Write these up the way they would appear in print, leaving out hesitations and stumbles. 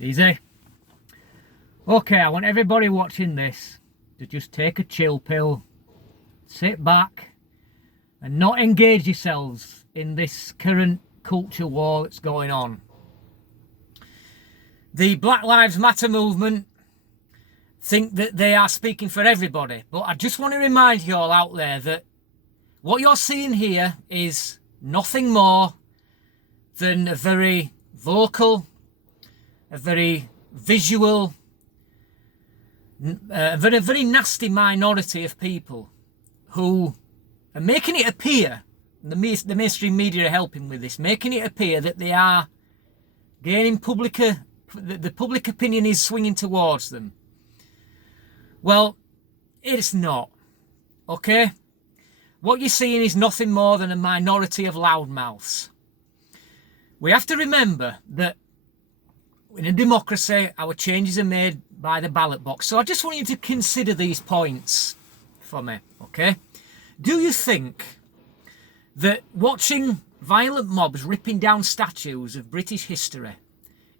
Easy. Okay, I want everybody watching this to just take a chill pill, sit back and not engage yourselves in this current culture war that's going on. The Black Lives Matter movement think that they are speaking for everybody, but I just want to remind you all out there that what you're seeing here is nothing more than a very vocal, a very visual, a very nasty minority of people who are making it appear, the mainstream media are helping with this, making it appear that they are gaining the public opinion is swinging towards them. Well, it's not, okay? What you're seeing is nothing more than a minority of loudmouths. We have to remember that in a democracy, our changes are made by the ballot box. So I just want you to consider these points for me, okay? Do you think that watching violent mobs ripping down statues of British history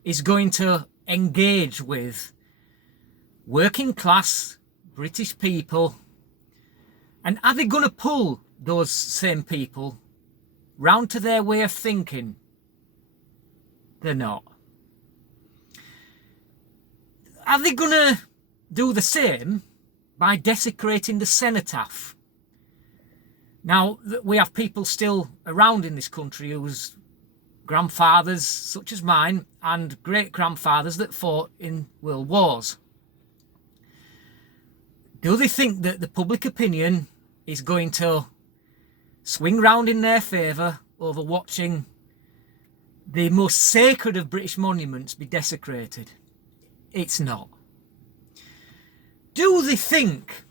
is going to engage with working class British people? And are they going to pull those same people round to their way of thinking? They're not. Are they going to do the same by desecrating the cenotaph? Now, we have people still around in this country whose grandfathers, such as mine, and great-grandfathers that fought in world wars. Do they think that the public opinion is going to swing round in their favour over watching the most sacred of British monuments be desecrated? It's not. Do they think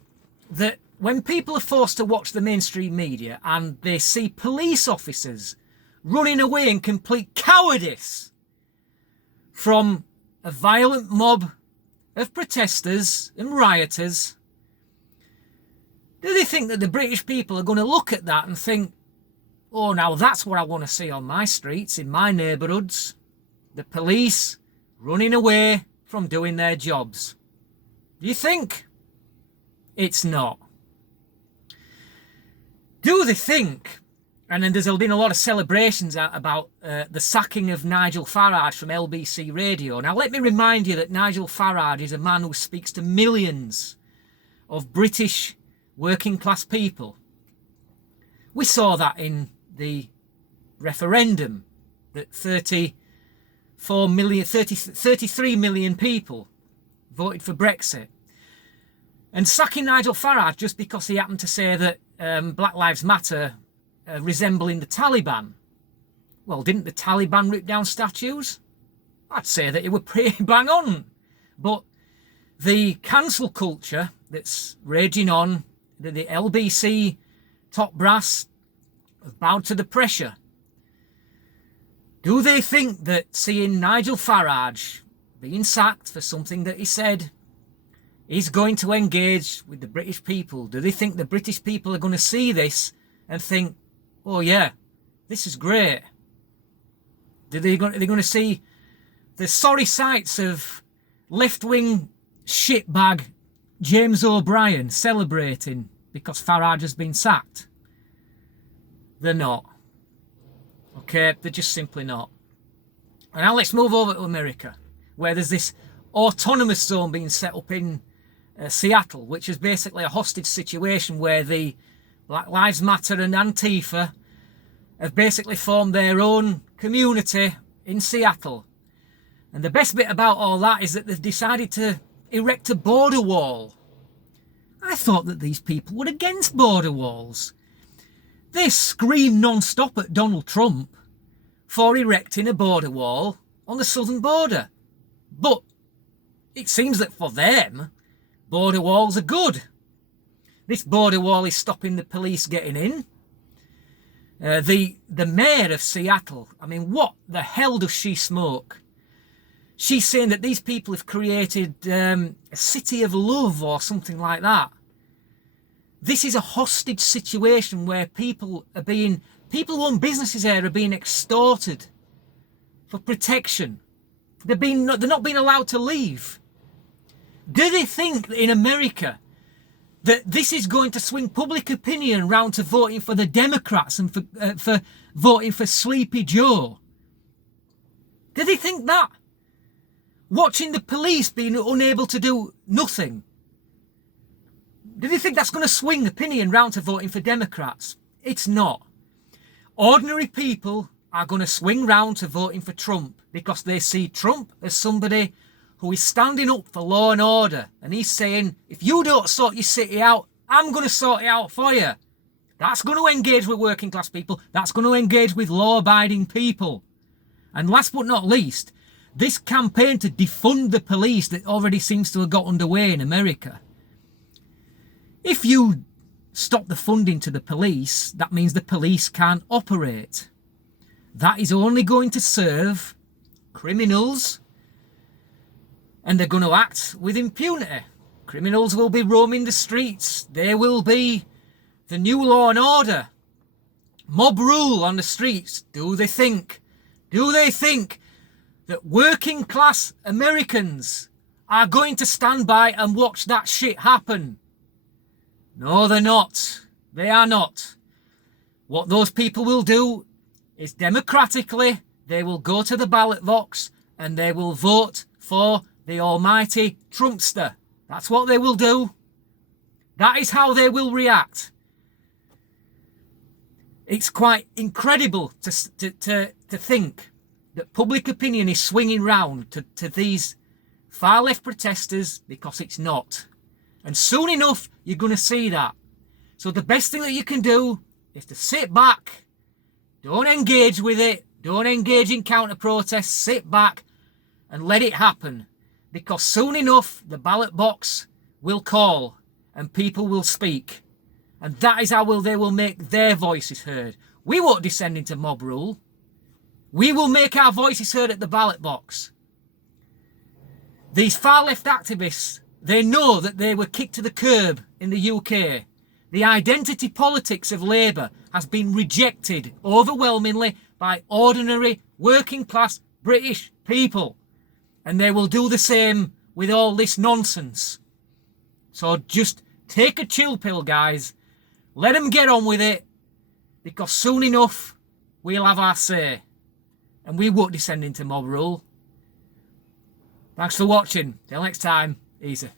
that when people are forced to watch the mainstream media and they see police officers running away in complete cowardice from a violent mob of protesters and rioters, do they think that the British people are going to look at that and think, oh, now that's what I want to see on my streets, in my neighbourhoods, the police running away from doing their jobs? Do you think? It's not. Do they think, and then there's been a lot of celebrations about the sacking of Nigel Farage from LBC Radio. Now let me remind you that Nigel Farage is a man who speaks to millions of British working class people. We saw that in the referendum, that 33 million people voted for Brexit. And sacking Nigel Farage just because he happened to say that Black Lives Matter resembling the Taliban. Well, didn't the Taliban rip down statues? I'd say that it were pretty bang on. But the cancel culture that's raging on, the LBC top brass have bowed to the pressure. Do they think that seeing Nigel Farage being sacked for something that he said is going to engage with the British people? Do they think the British people are going to see this and think, oh yeah, this is great? Are they going to see the sorry sights of left-wing shitbag James O'Brien celebrating because Farage has been sacked? They're not. Okay, they're just simply not. And now let's move over to America, where there's this autonomous zone being set up in Seattle, which is basically a hostage situation where the Black Lives Matter and Antifa have basically formed their own community in Seattle. And the best bit about all that is that they've decided to erect a border wall. I thought that these people were against border walls. They scream non-stop at Donald Trump for erecting a border wall on the southern border. But it seems that for them, border walls are good. This border wall is stopping the police getting in. The mayor of Seattle, I mean, what the hell does she smoke? She's saying that these people have created a city of love or something like that. This is a hostage situation where people who own businesses here are being extorted for protection. They're not being allowed to leave. Do they think that in America that this is going to swing public opinion round to voting for the Democrats and for voting for Sleepy Joe? Do they think that? Watching the police being unable to do nothing. Do they think that's going to swing opinion round to voting for Democrats? It's not. Ordinary people are going to swing round to voting for Trump because they see Trump as somebody who is standing up for law and order. And he's saying, if you don't sort your city out, I'm going to sort it out for you. That's going to engage with working class people. That's going to engage with law-abiding people. And last but not least, this campaign to defund the police that already seems to have got underway in America. If you stop the funding to the police, that means the police can't operate. That is only going to serve criminals, and they're going to act with impunity. Criminals will be roaming the streets. There will be the new law and order. Mob rule on the streets. Do they think that working class Americans are going to stand by and watch that shit happen? No, they're not. They are not. What those people will do is democratically, they will go to the ballot box and they will vote for the almighty Trumpster. That's what they will do. That is how they will react. It's quite incredible to think that public opinion is swinging round to these far left protesters, because it's not. And soon enough, you're going to see that. So the best thing that you can do is to sit back. Don't engage with it. Don't engage in counter-protests. Sit back and let it happen. Because soon enough, the ballot box will call and people will speak. And that is how they will make their voices heard. We won't descend into mob rule. We will make our voices heard at the ballot box. These far-left activists, they know that they were kicked to the curb in the UK. The identity politics of Labour has been rejected overwhelmingly by ordinary working-class British people. And they will do the same with all this nonsense. So just take a chill pill, guys. Let them get on with it, because soon enough we'll have our say. And we won't descend into mob rule. Thanks for watching. Till next time, easy.